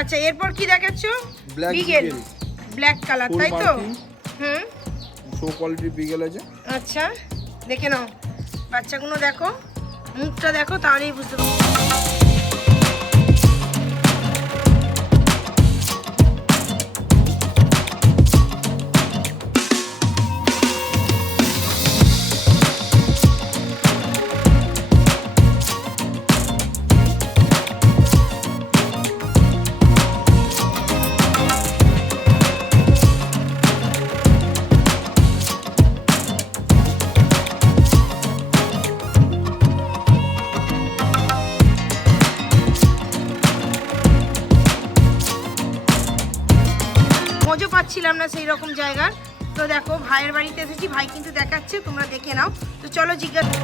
আচ্ছা এরপর কি দেখাচ্ছো? ব্ল্যাক বিগেল, ব্ল্যাক কালার, তাই তো? হুম, শো কোয়ালিটি বিগেল আছে। আচ্ছা দেখে নাও বাচ্চাগুলো, দেখো মুখটা দেখো, তাহলেই বুঝতে পারবো। মজা পাচ্ছিলাম না সেই রকম জায়গার। তো দেখো ভাইয়ের বাড়িতে এসেছি, ভাই কিন্তু দেখাচ্ছে, তোমরা দেখে নাও। তো চলো জিজ্ঞাসা।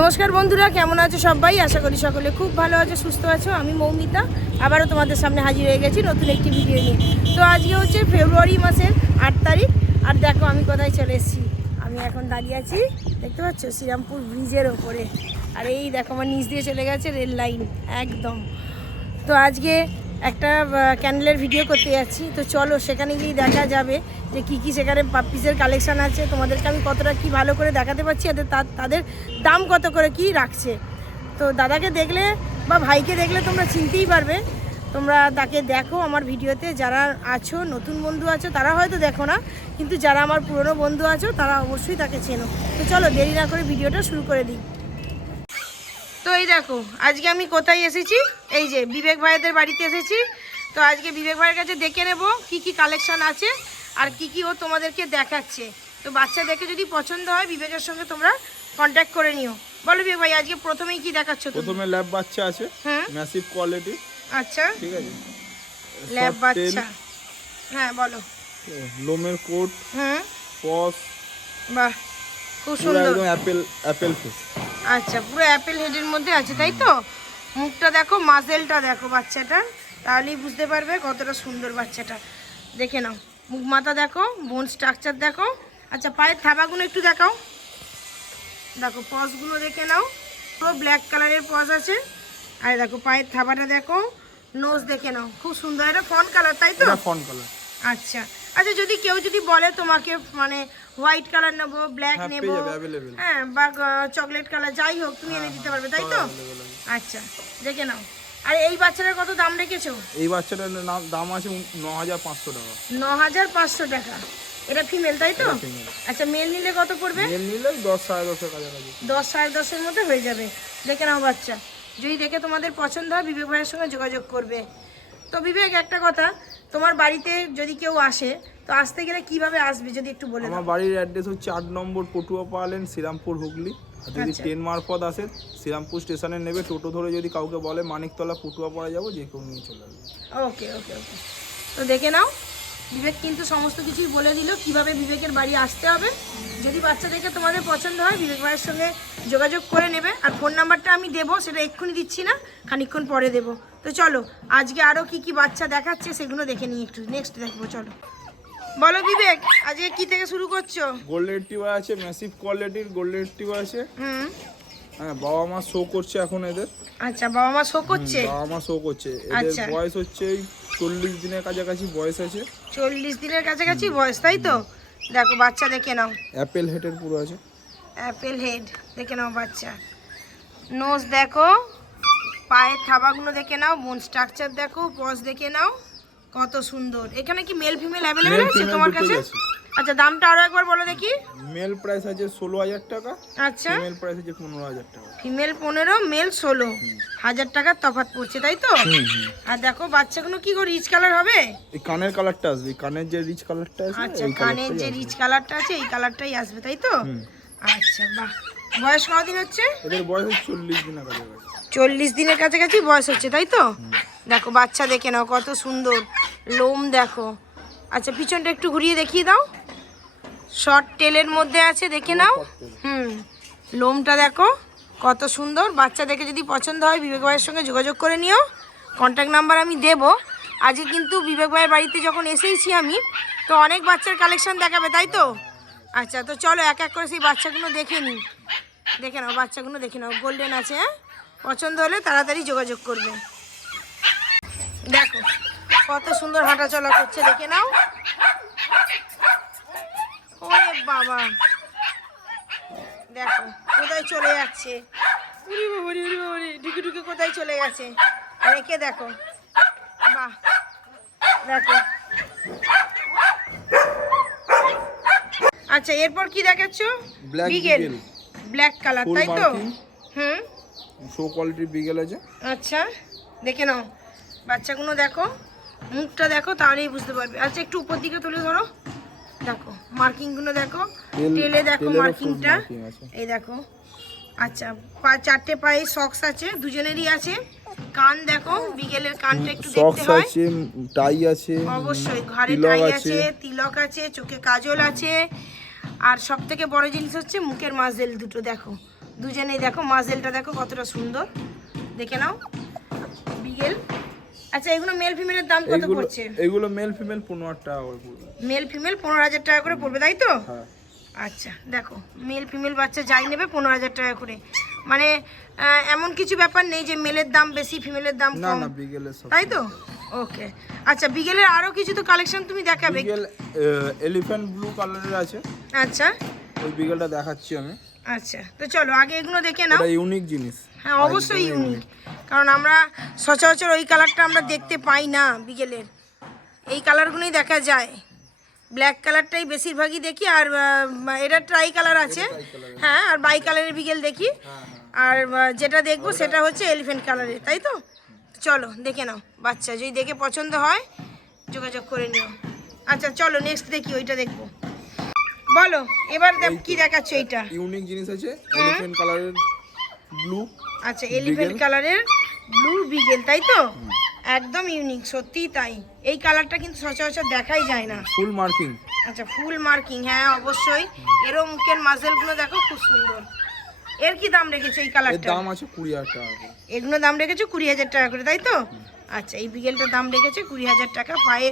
নমস্কার বন্ধুরা, কেমন আছো সবাই? আশা করি সকলে খুব ভালো আছো, সুস্থ আছো। আমি মৌমিতা আবারও তোমাদের সামনে হাজির হয়ে গেছি নতুন একটি ভিডিও নিয়ে। তো আজকে হচ্ছে ফেব্রুয়ারি মাসের 8 তারিখ। আর দেখো আমি কোথায় চলে এসেছি। আমি এখন দাঁড়িয়ে আছি, দেখতে পাচ্ছ, শ্রীরামপুর ব্রিজের ওপরে। আর এই দেখো আমার নিচ দিয়ে চলে গেছে রেল লাইন একদম। তো আজকে একটা ক্যান্ডেলের ভিডিও করতে যাচ্ছি। তো চলো সেখানে গিয়ে দেখা যাবে যে কী সেখানে পাপ্পিসের কালেকশান আছে। তোমাদেরকে আমি কতটা কি ভালো করে দেখাতে পারছি, তাদের দাম কত করে কি রাখছে। তো দাদাকে দেখলে বা ভাইকে দেখলে তোমরা চিনতেই পারবে। তোমরা তাকে দেখো আমার ভিডিওতে, যারা আছো নতুন বন্ধু আছো তারা হয়তো দেখো না, কিন্তু যারা আমার পুরনো বন্ধু আছো তারা অবশ্যই তাকে চেনো। তো চলো দেরি না করে ভিডিওটা শুরু করে দিই। তো এই দেখো আজকে আমি কোথায় এসেছি, এই যে বিবেক ভাইদের বাড়িতে এসেছি। তো আজকে বিবেক ভাইয়ের কাছে দেখে নেব কি কি কালেকশন আছে আর কি ও তোমাদেরকে দেখাচ্ছে। তো বাচ্চা দেখে যদি পছন্দ হয় বিবেকের সঙ্গে তোমরা কন্ট্যাক্ট করে নিও। বলো বিবেক ভাই আজকে প্রথমেই কি দেখাচ্ছ? প্রথমে ল্যাব বাচ্চা আছে, ম্যাসিভ কোয়ালিটি। আচ্ছা ঠিক আছে, ল্যাব বাচ্চা, হ্যাঁ বলো। লোমের কোট, পস, বাহ খুব সুন্দর, একদম অ্যাপেল ফেস। আচ্ছা পুরো অ্যাপেল হেডের মধ্যে আছে, তাই তো? মুখটা দেখো, মাজেলটা দেখো বাচ্চাটার, তাহলেই বুঝতে পারবে কতটা সুন্দর বাচ্চাটা। দেখে নাও মুখ মাথা দেখো, বোন স্ট্রাকচার দেখো। আচ্ছা পায়ের থাবাগুলো একটু দেখাও, দেখো পজগুলো দেখে নাও, পুরো ব্ল্যাক কালারের পজ আছে। আর দেখো পায়ের থাবাটা দেখো, নোজ দেখে নাও, খুব সুন্দর। এটা ফন কালার, তাই তো? Fawn colour. আচ্ছা আচ্ছা, যদি কেউ যদি বলে তোমাকে মানে হোয়াইট কালার নেবো, ব্ল্যাক নেবো, হ্যাঁ বা চকলেট কালার, যাই হোক তুমি এনে দিতে পারবে, তাই তো? আচ্ছা দেখে নাও। আর এই বাচ্চাটার কত দাম রেখেছো? এই বাচ্চাটার দাম আছে 9500 টাকা। 9500 টাকা। এটা ফিমেল, তাই তো? আচ্ছা মেল নিলে কত পড়বে? মেল নিলে 10 10.5 এর কাছাকাছি, 10 10.5 মধ্যে হয়ে যাবে। দেখে নাও বাচ্চা, যদি দেখে তোমাদের পছন্দ হয় বিবেক ভাইয়ের সঙ্গে যোগাযোগ করবে। তো বিবেক একটা কথা, তোমার বাড়িতে যদি কেউ আসে তো আসতে গেলে কিভাবে আসবে যদি একটু বলে দাও। আমার বাড়ির অ্যাড্রেস হচ্ছে 8 নম্বর পটুয়া পালেন, শ্রীরামপুর হুগলি। যদি ট্রেন মারফত আসে শ্রীরামপুর স্টেশনে নেবে, টোটো ধরে যদি কাউকে বলে মানিকতলা পটুয়া পাড়া যাবো, যে কেউ নিয়ে চলে আসবে। ওকে ওকে ওকে। তো দেখে নাও বিবেক কিন্তু সমস্ত কিছুই বলে দিল কিভাবে বিবেকের বাড়ি আসতে হবে। যদি বাচ্চা দেখে তোমাদের পছন্দ হয় বিবেক ভাইয়ের সঙ্গে যোগাযোগ করে নেবে। আর ফোন নাম্বারটা আমি দেবো, সেটা এক্ষুনি দিচ্ছি না, খানিকক্ষণ পরে দেবো। তো চলো আজকে আরও কি বাচ্চা দেখাচ্ছে সেগুলো দেখে নিই একটু, নেক্সট দেখবো। চলো বলো বিবেক আজকে কি থেকে শুরু করছো? গোল্ডেন রিট্রিভার আছে, ম্যাসিভ কোয়ালিটির গোল্ডেন রিট্রিভার আছে। হ্যাঁ বাবা মা শো করছে এখন এদের। আচ্ছা বাবা মা শো করছে, বাবা মা শো করছে। এদের বয়স হচ্ছে 40 দিনের কাছাকাছি বয়স আছে। 40 দিনের কাছাকাছি বয়স, তাই তো? দেখো বাচ্চা দেখে নাও, অ্যাপেল হেডের পুরো আছে, অ্যাপেল হেড দেখে নাও বাচ্চা। নোজ দেখো, পায়ের থাবাগুলো দেখে নাও, বোন স্ট্রাকচার দেখো, পজ দেখে নাও, কত সুন্দর। এখানে কি মেল ফিমেল অ্যাভেলেবেল আছে তোমার কাছে? আচ্ছা দামটা আরো একবার বলো দেখি। মেল প্রাইস আছে 16000 টাকা, আচ্ছা ফিমেল প্রাইস আছে 15000 টাকা। ফিমেল 15, মেল 16, 1000 টাকার তফাৎ পড়ছে, তাই তো? আর দেখো বাচ্চাগুলো কি গো রিচ কালার হবে? এই কানের কালারটা আসবে, কানের যে রিচ কালারটা আছে, আচ্ছা কানের যে রিচ কালারটা আছে এই কালারটাই আসবে, তাই তো? আচ্ছা বাহ। বয়স কতদিন হচ্ছে এদের? বয়স 40 দিনের কাছাকাছি। 40 দিনের কাছাকাছি বয়স হচ্ছে, তাই তো? দেখো বাচ্চা দেখে নাও কত সুন্দর, লোম দেখো। আচ্ছা পিছনটা একটু ঘুরিয়ে দেখিয়ে দাও, শর্ট টেলের মধ্যে আছে, দেখে নাও। লোমটা দেখো কত সুন্দর। বাচ্চাদেরকে যদি পছন্দ হয় বিবেক ভাইয়ের সঙ্গে যোগাযোগ করে নিও, কন্ট্যাক্ট নাম্বার আমি দেব। আজকে কিন্তু বিবেক ভাইয়ের বাড়িতে যখন এসেইছি আমি, তো অনেক বাচ্চার কালেকশন দেখাবে, তাই তো? আচ্ছা, তো চলো এক এক করে সেই বাচ্চাগুলো দেখে নিই। দেখে নাও বাচ্চাগুলো, দেখে নাও। গোল্ডেন আছে, হ্যাঁ? পছন্দ হলে তাড়াতাড়ি যোগাযোগ করবে। দেখো কত সুন্দর হাঁটা চলা করছে, দেখে নাও। ওরে বাবা, দেখো কোথায় চলে যাচ্ছে, ঢুকে ঢুকে কোথায় চলে গেছে। রেখে দেখো, বাহ, দেখো। আচ্ছা, এরপর কি দেখাচ্ছ? বিগেল, ব্ল্যাক কালার, তাই তো? শো কোয়ালিটির বিগেল আছে। আচ্ছা, দেখে নাও বাচ্চাগুলো, দেখো মুখটা দেখো, তাহলেই বুঝতে পারবে। আচ্ছা, একটু উপর দিকে তুলে ধরো, দেখো মার্কিংগুলো দেখো, টেলে দেখো মার্কিংটা, এই দেখো। আচ্ছা, চারটে পায়ে সক্স আছে, দুজনেরই আছে। কান দেখো, বিগেলের কানটা একটু দেখতে হয়। সক্স আছে, টাই আছে, অবশ্যই ঘাড়ে টাই আছে, তিলক আছে, চোখে কাজল আছে, আর সব থেকে বড় জিনিস হচ্ছে মুখের মাজেল দুটো দেখো, দুজনেই দেখো মাজেলটা দেখো কতটা সুন্দর, দেখে নাও বিগেল। আচ্ছা, এগুলো মেল ফিমেলের দাম কত পড়ছে? এগুলো মেল ফিমেল 15,000 টাকা করে পড়বে। মেল ফিমেল 15,000 টাকা করে পড়বে, তাই তো? হ্যাঁ। আচ্ছা, দেখো মেল ফিমেল বাচ্চা যাই নেবে 15,000 টাকা করে। মানে এমন কিছু ব্যাপার নেই যে মেলের দাম বেশি ফিমেলের দাম না কম, না, বিগেলের সব, তাই তো? ওকে। আচ্ছা, বিগেলের আরো কিছু তো কালেকশন তুমি দেখাবে। বিগেল এলিফ্যান্ট ব্লু কালারের আছে। আচ্ছা, ওই বিগেলটা দেখাচ্ছি আমি। আচ্ছা, তো চলো আগে এগুলো দেখে নাও। এটা ইউনিক জিনিস। হ্যাঁ, অবশ্যই ইউনিক, কারণ আমরা সচরাচর ওই কালারটা আমরা দেখতে পাই না বিগেলের। এই কালারগুলোই দেখা যায়, ব্ল্যাক কালারটাই বেশিরভাগই দেখি। আর এটা ট্রাই কালার আছে, হ্যাঁ, আর বাই কালারের বিগেল দেখি। আর যেটা দেখবো সেটা হচ্ছে এলিফ্যান্ট কালারের, তাই তো? চলো দেখে নাও বাচ্চা, যদি দেখে পছন্দ হয় যোগাযোগ করে নিও। আচ্ছা চলো নেক্সট দেখি, ওইটা দেখবো। বলো এবার কি দেখাচ্ছ? এইটা ইউনিক জিনিস আছে, এলিফ্যান্ট কালারের ব্লু। আচ্ছা, এলিফ্যান্ট কালারের ব্লু বিগেল, তাই তো? একদম ইউনিক, সত্যিই তাই। এই কালারটা কিন্তু সচরাচর দেখাই যায় না। ফুল মার্কিং। আচ্ছা, ফুল মার্কিং, হ্যাঁ অবশ্যই। এরও মুখের মাজেলগুলো দেখো খুব সুন্দর। এর কি দাম রেখেছো এই কালারটা? দাম আছে 20,000 টাকা করে। এগুলো দাম রেখেছো 20,000 টাকা করে, তাই তো? আচ্ছা, এই বিগেলটার দাম রেখেছে 20,000 টাকা। পায়ে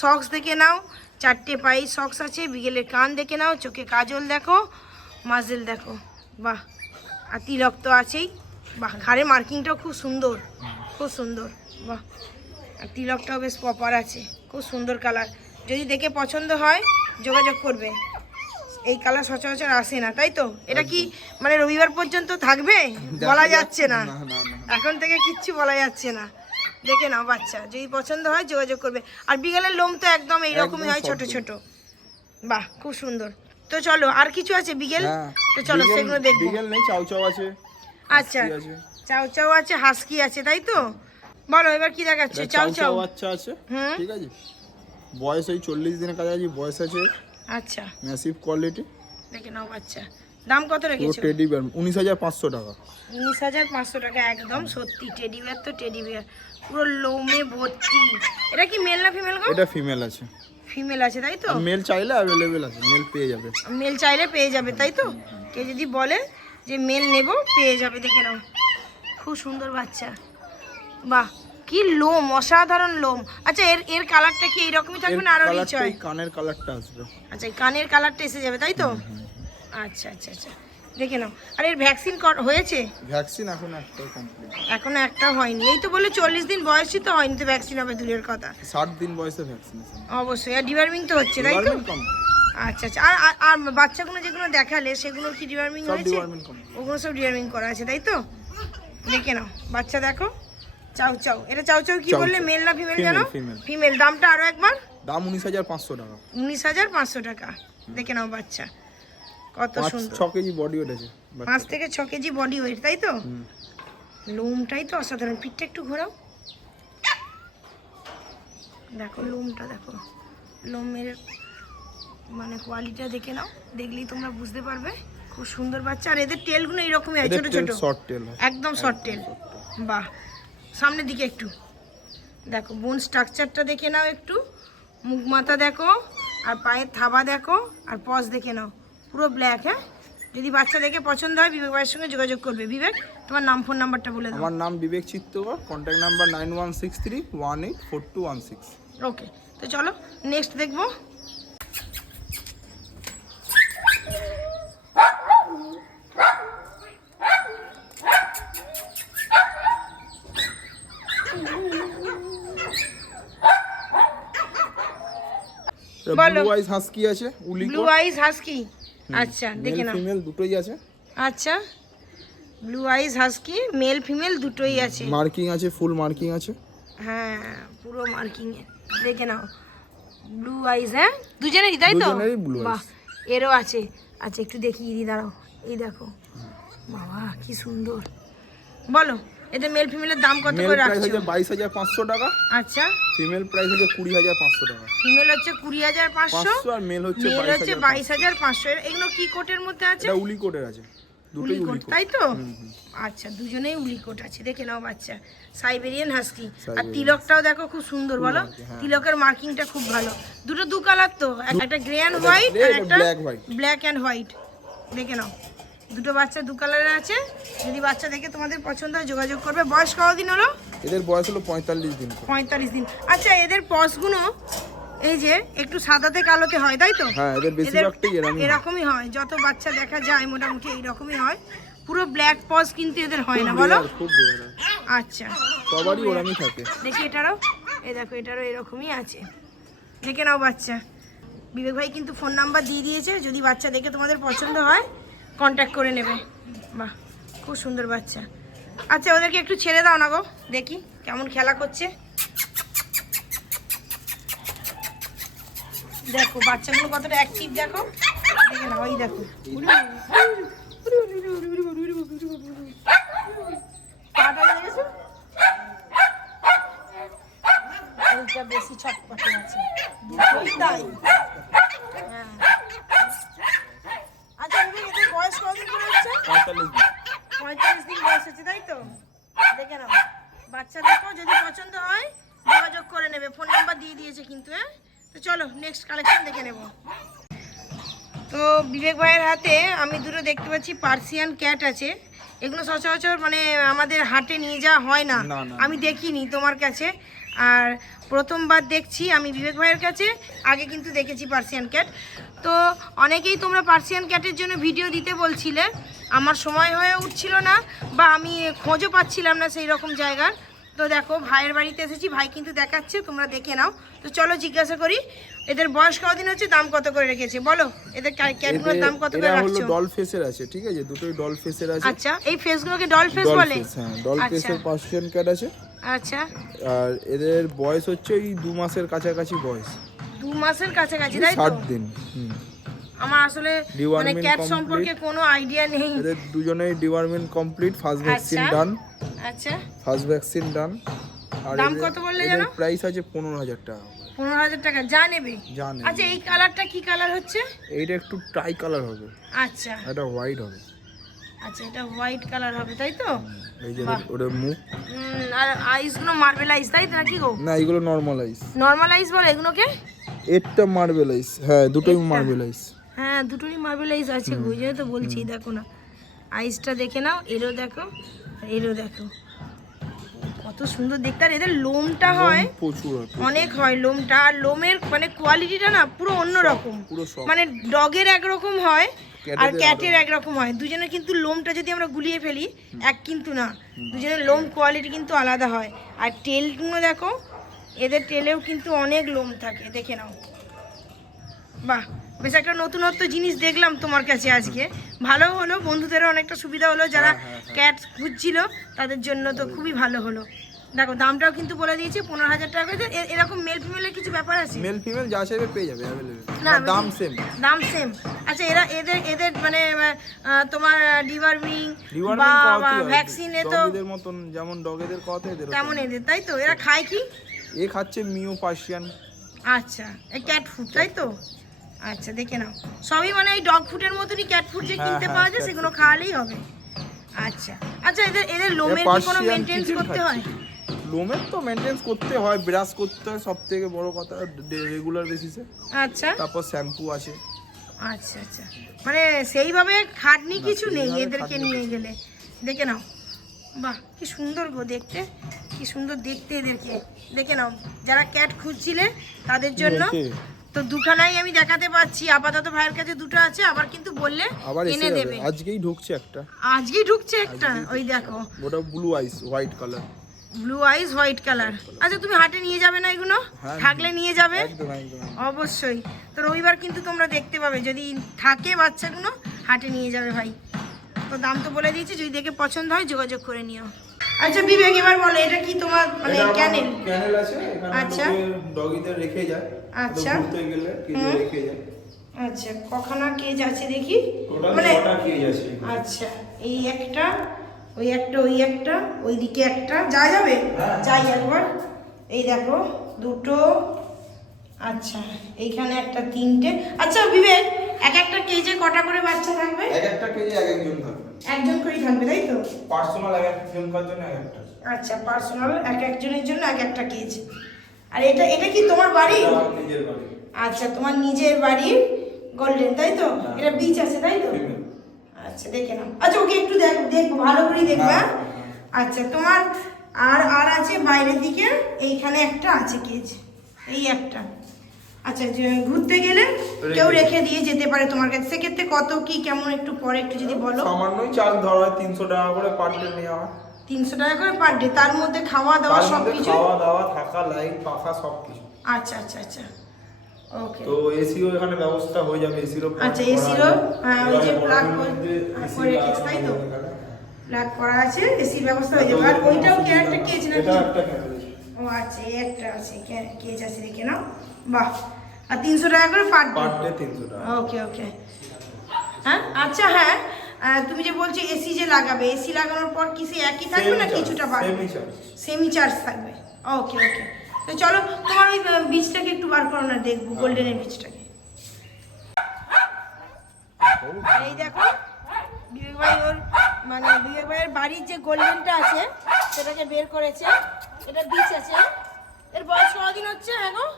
সক্স দেখে নাও, চারটে পায়ে সক্স আছে। বিগেলের কান দেখে নাও, চোখে কাজল দেখো, মাজেল দেখো, বাহ। আর তিলক তো আছেই, বাহ। ঘাড়ে মার্কিংটাও খুব সুন্দর, খুব সুন্দর, বাহ। আর তিলকটাও বেশ প্রপার আছে, খুব সুন্দর কালার। যদি দেখে পছন্দ হয় যোগাযোগ করবে। এই কালার সচরাচর আসে না, তাই তো? এটা কি মানে রবিবার পর্যন্ত থাকবে? বলা যাচ্ছে না, এখন থেকে কিচ্ছু বলা যাচ্ছে না। দেখে নাও বাচ্চা, যদি পছন্দ হয় যোগাযোগ করবে। আর বিগেলের লোম তো একদম এইরকমই হয়, ছোট ছোট, বাহ, খুব সুন্দর। তো চলো, আর কিছু আছে বিগেল? তো চলো সেগুলো দেখবো। বিগেল নেই, চাউ চাউ আছে। আচ্ছা, চাউ চাউ আছে, হাস্কি আছে, তাই তো? বলো এবার কি দেখাচ্ছে? চাউ চাউ বাচ্চা আছে, ঠিক আছে। বয়স এই 40 দিনের কাছাকাছি বয়স আছে। আচ্ছা, ম্যাসিভ কোয়ালিটি, দেখে নাও বাচ্চা। দাম কত রেখেছো? টেডি বিয়ার 19,500 টাকা। 19,500 টাকা, একদম সত্যি। টেডি বিয়ার তো টেডি বিয়ার, পুরো লোমে ভর্তি। এটা কি মেল না ফিমেল গো? এটা ফিমেল আছে। ফিমেল আছে, তাই তো? মেল চাইলে অ্যাভেলেবেল আছে, মেল পেয়ে যাবে। মেল চাইলে পেয়ে যাবে, তাই তো? কে যদি বলে যে মেল নেব, পেয়ে যাবে। দেখে নাও খুব সুন্দর বাচ্চা, বাহ, কি লোম, অসাধারণ লোম। আচ্ছা, এর কালারটা কি এইরকমই থাকবে না আরো রিচ হয়? কানের কালারটা আসবে। আচ্ছা, এই কানের কালারটা এসে যাবে, তাই তো? আচ্ছা আচ্ছা আচ্ছা, দেখে নাও। আর এর ভ্যাকসিন হয়েছে? ভ্যাকসিন এখন একটাও কমপ্লিট, এখনো একটাও হয়নি। এই তো বলে 40 দিন বয়সই তো হয়নি, তো ভ্যাকসিন হবে দূরের কথা। 60 দিন বয়সে ভ্যাকসিনেশন অবশ্যই। আর ডিওয়ার্মিং তো হচ্ছে, তাই তো? আচ্ছা আচ্ছা। আর বাচ্চাগুলো যেগুলো দেখালে সেগুলো কি ডিওয়ার্মিং হয়েছে? ওগুলো সব ডিওয়ার্মিং করা আছে, তাই তো? দেখে নাও বাচ্চা, দেখো চাউ চাউ। এটা চাউ চাউ কি বললে, মেল না ফিমেল জানো? ফিমেল। দামটা আরো একবার? দাম 19,500 টাকা। 19,500 টাকা। দেখে নাও বাচ্চা কত সুন্দর। 6 কেজি বডি ওয়েট আছে, 5 থেকে 6 কেজি বডি ওয়েট, তাই তো? লোমটাই তো অসাধারণ। পিঠটা একটু ঘোরাও, দেখো লোমটা, দেখো লোমের মানে কোয়ালিটিটা দেখে নাও, দেখলেই তোমরা বুঝতে পারবে। খুব সুন্দর বাচ্চা। আর এদের টেলগুলো এইরকমই হয়, ছোট ছোট, শর্ট টেল, একদম শর্ট টেল, বাহ। সামনের দিকে একটু দেখো, বোন স্ট্রাকচারটা দেখে নাও একটু, মুখ মাথা দেখো, আর পায়ের থাবা দেখো, আর পজ দেখে নাও, পুরো ব্ল্যাক। হ্যাঁ, যদি বাচ্চা দেখে পছন্দ হয় বিবেক ভাইয়ের সঙ্গে যোগাযোগ করবে। বিবেক, তোমার নাম ফোন নাম্বারটা বলে দাও। আমার নাম বিবেক চিত্তকর, কন্ট্যাক্ট নাম্বার 9163184216। ওকে, তো চলো নেক্সট দেখবো। ব্লু আইস হাস্কি আছে, উলি ব্লু আইস হাস্কি। আচ্ছা, দেখে নাও, ফিমেল দুটোই আছে। আচ্ছা, ব্লু আইস হাস্কি মেল ফিমেল দুটোই আছে। মার্কিং আছে, ফুল মার্কিং আছে। হ্যাঁ, পুরো মার্কিং দেখে নাও। ব্লু আইস, হ্যাঁ দুজনেরই, তাই তো? দুজনেরই ব্লু আইস। বাহ, এরও আছে। আচ্ছা, একটু দেখিয়ে দিই, দাঁড়াও। এই দেখো বাবা, কি সুন্দর। বলো, এদের মেল ফিমেলের দাম কত করে রাখছো? মেল প্রাইস হচ্ছে 22,500 টাকা। আচ্ছা, ফিমেল প্রাইস হচ্ছে 20,500 টাকা। ফিমেল হচ্ছে 20,500 আর মেল হচ্ছে 22,500। এগুলো কি কোটের মধ্যে আছে? এটা উলি কোটের আছে, দুটোই উলি কোট, তাই তো? আচ্ছা, দুজনেই উলি কোট আছে। দেখে নাও বাচ্চা, সাইবেরিয়ান হাস্কি। আর তিলকটাও দেখো খুব সুন্দর, বলো। তিলকের মার্কিংটা খুব ভালো। দুটো দু কালার তো, একটা গ্রে অ্যান্ড হোয়াইট আর একটা ব্ল্যাক অ্যান্ড হোয়াইট। দেখে নাও, দুটো বাচ্চা দু কালারের আছে। যদি বাচ্চা দেখে তোমাদের পছন্দ হয় যোগাযোগ করবে। বয়স কতদিন হলো? এদের বয়স হলো 45 দিন। 45 দিন। আচ্ছা, এদের পসগুলো এই যে একটু সাদাতে কালোতে হয়, তাই তো? হ্যাঁ, এদের বেশিরভাগটাই এরকমই হয়। যত বাচ্চা দেখা যায় মোটামুটি এইরকমই হয়। পুরো ব্ল্যাক পস কিন্তু এদের হয় না, বলো। খুব রেয়ার। আচ্ছা, সবারই ওরকমই থাকে। দেখি এটারও, এই দেখো এটারও এরকমই আছে। দেখে নাও বাচ্চা। বিবেক ভাই কিন্তু ফোন নাম্বার দিয়ে দিয়েছে, যদি বাচ্চা দেখে তোমাদের পছন্দ হয় কন্ট্যাক্ট করে নেবে। বাহ, খুব সুন্দর বাচ্চা। আচ্ছা, ওদেরকে একটু ছেড়ে দাও না গো, দেখি কেমন খেলা করছে। দেখো বাচ্চাগুলো কতটা অ্যাক্টিভ, দেখো। দেখে নাও, ওই দেখো পাটা দেখেছো? এইটা বেশি ছটপটে আছে, দুটোই তাই। হ্যাঁ, আচ্ছা, এদের বয়স কতদিন করে হচ্ছে? 45 দিন বয়স হচ্ছে, তাই তো? দেখে নাও বাচ্চা, দেখো যদি পছন্দ হয় যোগাযোগ করে নেবে। ফোন নাম্বার দিয়ে দিয়েছে কিন্তু। হ্যাঁ, তো চলো নেক্সট কালেকশন দেখে নেব। তো বিবেক ভাইয়ের হাতে আমি দুটো দেখতে পাচ্ছি পার্সিয়ান ক্যাট আছে। এগুলো সচরাচর মানে আমাদের হাটে নিয়ে যাওয়া হয় না, আমি দেখিনি তোমার কাছে। আর প্রথমবার দেখছি আমি বিবেক ভাইয়ের কাছে, আগে কিন্তু দেখেছি পার্সিয়ান ক্যাট। তো অনেকেই তোমরা পার্সিয়ান ক্যাটের জন্য ভিডিও দিতে বলছিলে, আমার সময় হয়ে উঠছিল না বা আমি খোঁজও পাচ্ছিলাম না সেই রকম জায়গার। তো দেখো ভাইয়ের বাড়িতে এসেছি, ভাই কিন্তু দেখাচ্ছে, তোমরা দেখে নাও। তো চলো জিজ্ঞাসা করি এদের বয়স কতদিন হচ্ছে, দাম কত করে রেখেছে বলো। এদের ক্যাটগুলোর দাম কত করে রাখছো? এটা হলো ডল ফেসের আছে, ঠিক আছে? দুটোই ডল ফেসের আছে। আচ্ছা, এই ফেসগুলোকে ডল ফেস বলে? হ্যাঁ, ডল ফেসের পার্সিয়ান ক্যাট আছে। আচ্ছা, আর এদের বয়স হচ্ছে এই 2 মাসের কাছাকাছি বয়স। 2 মাসের কাছাকাছি, তাই তো? 60 দিন। আমার আসলে মানে ক্যাট সম্পর্কে কোনো আইডিয়া নেই। এদের দুজনেই ডিওয়ার্মিং কমপ্লিট, ফার্স্ট ভ্যাকসিন ডান। আচ্ছা, ফার্স্ট ভ্যাকসিন ডান। আর দাম কত বললে জানো? প্রাইস আছে 15,000 টাকা। 15,000 টাকা যা নেবে। আচ্ছা, এই কালারটা কি কালার হচ্ছে? এইটা একটু ট্রাই কালার হবে। আচ্ছা, এটা হোয়াইট হবে। আচ্ছা, এটা হোয়াইট কালার হবে, তাই তো? এই যে ওটা মুখ। আর আইসগুলো মার্বেল আইস, তাই তো নাকি গো? না, এগুলো নরমাল আইস। নরমাল আইস বলে এগুলোকে? এটা মার্বেল আইস। হ্যাঁ, দুটোই মার্বেল আইস। হ্যাঁ, দুটোরই মার্বেল আইস আছে গো, এই জন্য তো বলছি। দেখো না আইসটা দেখে নাও, এরও দেখো, এরও দেখো, কত সুন্দর দেখতে। আর এদের লোমটা হয় প্রচুর, অনেক হয় লোমটা। আর লোমের মানে কোয়ালিটিটা না পুরো অন্যরকম। মানে ডগের একরকম হয় আর ক্যাটের একরকম হয়। দুজনের কিন্তু লোমটা যদি আমরা গুলিয়ে ফেলি এক কিন্তু না, দুজনের লোম কোয়ালিটি কিন্তু আলাদা হয়। আর টেলগুলো দেখো, এদের টেলেও কিন্তু অনেক লোম থাকে, দেখে নাও। বাহ, বেশ একটা নতুনত্ব জিনিস দেখলাম তোমার কাছে আজকে। ভালো হলো, বন্ধুদেরও অনেকটা সুবিধা হলো, যারা ক্যাট খুঁজছিল তাদের জন্য তো খুবই ভালো হলো। দেখো দামটাও কিন্তু বলে দিয়েছে 15,000 টাকা করে। এরকম মেল ফিমেলের কিছু ব্যাপার আছে? মেল ফিমেল যা চাইবে পেয়ে যাবে, अवेलेबल। না, দাম সেম। দাম সেম। আচ্ছা, এদের মানে তোমার ডিওয়ার্মিং বা ভ্যাকসিন এ তো ডগেদের মতন, যেমন ডগেদের কথা এদের তেমন এদের, তাই তো? এরা খায় কি? এ খাচ্ছে মিও পার্সিয়ান। আচ্ছা, এই ক্যাট ফুড, তাই তো? আচ্ছা, দেখে নাও, সবই মানে এই ডগ ফুডের মতনই ক্যাট ফুড যে কিনতে পাওয়া যায় সেগুলো খাওয়ালেই হবে। আচ্ছা, আচ্ছা, এদের লোমের কি কোনো মেইনটেনেন্স করতে হয়? লোমের তো মেনটেন্স করতে হয়, ব্রাশ করতে হয়, সব থেকে বড় কথা রেগুলার বেসিসে। আচ্ছা তারপর শ্যাম্পু আছে। আচ্ছা আচ্ছা, মানে সেইভাবে খাটনি কিছু নেই এদেরকে নিয়ে গেলে। দেখে নাও, বাহ কি সুন্দর গো দেখতে, কি সুন্দর দেখতে এদেরকে। দেখে নাও, যারা ক্যাট খুঁজছিলে তাদের জন্য তো দুখানাই আমি দেখাতে পাচ্ছি। আপাতত ভাইয়ের কাছে দুটো আছে, আবার কিন্তু বললে এনে দেবে। আজকেই ঢুকছে একটা, আজকেই ঢুকছে একটা, ওই দেখো ওটা ব্লু আইস হোয়াইট কালার। ব্লু আইস হোয়াইট কালার। আচ্ছা তুমি হাটে নিয়ে যাবে না এগুলো? থাকলে নিয়ে যাবে অবশ্যই। তো রবিবার কিন্তু তোমরা দেখতে পাবে, যদি থাকে বাচ্চাগুলো হাটে নিয়ে যাবে ভাই। তো দাম তো বলে দিয়েছি, যদি দেখে পছন্দ হয় যোগাযোগ করে নিও। আচ্ছা বিবেক এবার বলো, এটা কি তোমার মানে ক্যানেল? ক্যানেল আছে এখানে, আচ্ছা ডগিদের রেখে যায়। আচ্ছা ঘুরতে গেলে কেজে রেখে যায়। আচ্ছা কখানা কেজ আছে দেখি? মানে 6টা কেজ আছে। আচ্ছা এই একটা, ওই একটা, ওই একটা, ওইদিকে একটা, যা যাবে যাই একবার। এই দেখো দুটো, আচ্ছা এইখানে একটা, তিনটে। আচ্ছা বিবেক এক একটা কেজে কটা করে বাচ্চা থাকবে? এক একটা কেজে এক একজন থাকবে, একজন করেই থাকবে তাই তো? পার্সোনাল এক একজন কার জন্য এক একটা। আচ্ছা পার্সোনাল এক একজনের জন্য এক একটা কেজ। আর এটা এটা কি তোমার বাড়ি? নিজের বাড়ি। আচ্ছা তোমার নিজের বাড়ির গোল্ডেন তাই তো? এটা বীজ আছে তাই তো? আচ্ছা দেখে নাও। আচ্ছা ওকে একটু দেখবো ভালো করে দেখবে। আচ্ছা তোমার আর আর আছে বাইরের দিকে, এইখানে একটা আছে কেজ, এই একটা। আচ্ছা ঘুরতে গেলে কেউ রেখে দিয়ে যেতে পারে তোমার কাছে, সেক্ষেত্রে কত কি কেমন একটু পরে একটু যদি বলো। সামান্যই চার্জ ধরা হয়, 300 টাকা করে পার ডে নেওয়া হয়। 300 টাকা করে পার ডে, তার মধ্যে খাওয়া দাওয়া সব কিছু? খাওয়া দাওয়া, থাকা, লাইট, পাখা সব কিছু। আচ্ছা আচ্ছা আচ্ছা ওকে। তো এসিও এখানে ব্যবস্থা হয়ে যাবে, এসিরও। আচ্ছা এসিরও, হ্যাঁ ওই যে প্লাগ করে রেখেছে তাই তো? প্লাগ করা আছে, এসির ব্যবস্থা হয়ে যাবে। আর ওইটাও কি একটা কেজ নাকি? এটা একটা কেজ। ও আচ্ছা এই একটা আছে কেজ আছে, দেখে নাও। বাহ, আর 300 টাকা করে পার ডে 300 টাকা। ওকে ওকে। হ্যাঁ আচ্ছা হ্যাঁ, তুমি যে বলছো এসি যে লাগাবে, এসি লাগানোর পর কি সে একই থাকবে না কিছুটা বাড়বে? সেমি চার্জ থাকবে। ওকে ওকে। তো চলো তোমার ওই বীজটাকে একটু বার করো না, দেখবো গোল্ডেনের বীজটাকে। এই দেখো বিবেক ভাই ওর মানে বিবেক ভাইয়ের বাড়ির যে গোল্ডেনটা আছে সেটাকে বের করেছে। এটা বীজ আছে। এর বয়স কতদিন হচ্ছে? এখন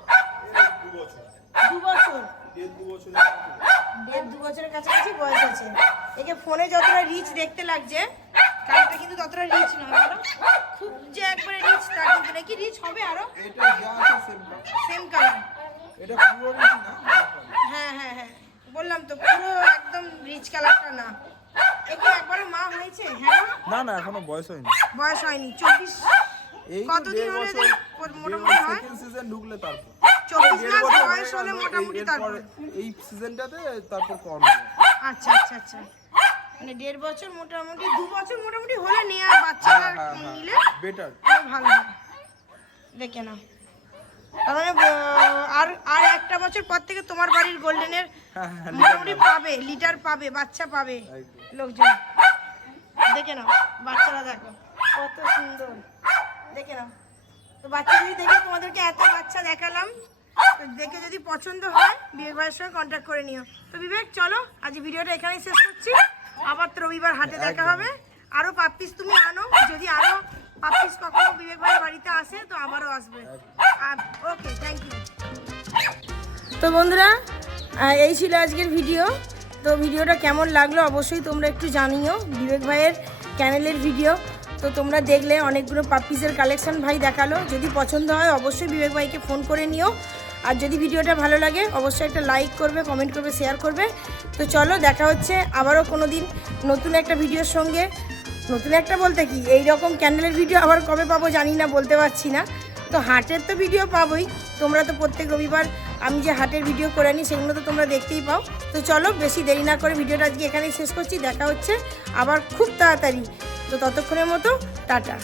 2 বছর, 1.5-2 বছরের কাছাকাছি বয়স আছে। একে ফোনে যতটা রিচ দেখতে লাগছে, কালারটা কিন্তু ততটা রিচ নয়। বলো খুব যে একবারে রিচ তা কিন্তু নাকি, রিচ হবে আরো? এটা যা আছে সেম কালার। এটা পুরো রিচ না? হ্যাঁ হ্যাঁ হ্যাঁ বললাম তো, পুরো একদম রিচ কালারটা না। একে একবারে মা হয়েছে? হ্যাঁ না না এখনো বয়স হয়নি। বয়স হয়নি। 24 কতদিন হলে মোটামুটি হয়? সেকেন্ড সিজন ঢুকলে তারপর 24 মাস বয়স হলে মোটামুটি তারপর এই সিজনটাতে তারপর কম। আচ্ছা আচ্ছা আচ্ছা, মানে 1.5 বছর মোটামুটি, 2 বছর মোটামুটি হলে নেওয়ার বাচ্চাটা নিলে বেটার, ভালো হয়। দেখে নাও, তার মানে আর আর একটা বছর পর থেকে তোমার বাড়ির গোল্ডেনের মোটামুটি পাবে, লিটার পাবে, বাচ্চা পাবে লোকজন। দেখে নাও বাচ্চারা, দেখো কত সুন্দর। দেখে নাও। তো বাচ্চা যদি দেখে, তোমাদেরকে এত বাচ্চা দেখালাম, তো দেখে যদি পছন্দ হয় বিবেক ভাইয়ের সঙ্গে কন্ট্যাক্ট করে নিও। তো বিবেক চলো আজ ভিডিওটা এখানেই শেষ করছি। আবার তো রবিবার হাটে দেখা হবে। আরও পাপ্পিস তুমি আনো, যদি আরও পাপ্পিস কখনো বিবেক ভাইয়ের বাড়িতে আসে তো আবারও আসবে। Okay thank you. তো বন্ধুরা এই ছিল আজকের ভিডিও। তো ভিডিওটা কেমন লাগলো অবশ্যই তোমরা একটু জানিও। বিবেক ভাইয়ের ক্যানেলের ভিডিও তো তোমরা দেখলে, অনেকগুলো পাপ্পিসের কালেকশন ভাই দেখালো। যদি পছন্দ হয় অবশ্যই বিবেক ভাইকে ফোন করে নিও। আর যদি ভিডিওটা ভালো লাগে অবশ্যই একটা লাইক করবে, কমেন্ট করবে, শেয়ার করবে। তো চলো দেখা হচ্ছে আবারও কোনো দিন নতুন একটা ভিডিওর সঙ্গে। নতুন একটা বলতে কি, এই রকম ক্যান্ডেলের ভিডিও আবার কবে পাবো জানি না, বলতে পারছি না। তো হাটের তো ভিডিও পাবোই, তোমরা তো প্রত্যেক রবিবার আমি যে হাটের ভিডিও করে আনি সেগুলো তো তোমরা দেখতেই পাও। তো চলো বেশি দেরি না করে ভিডিওটা আজকে এখানেই শেষ করছি। দেখা হচ্ছে আবার খুব তাড়াতাড়ি। তো ততক্ষণের মতো টাটা।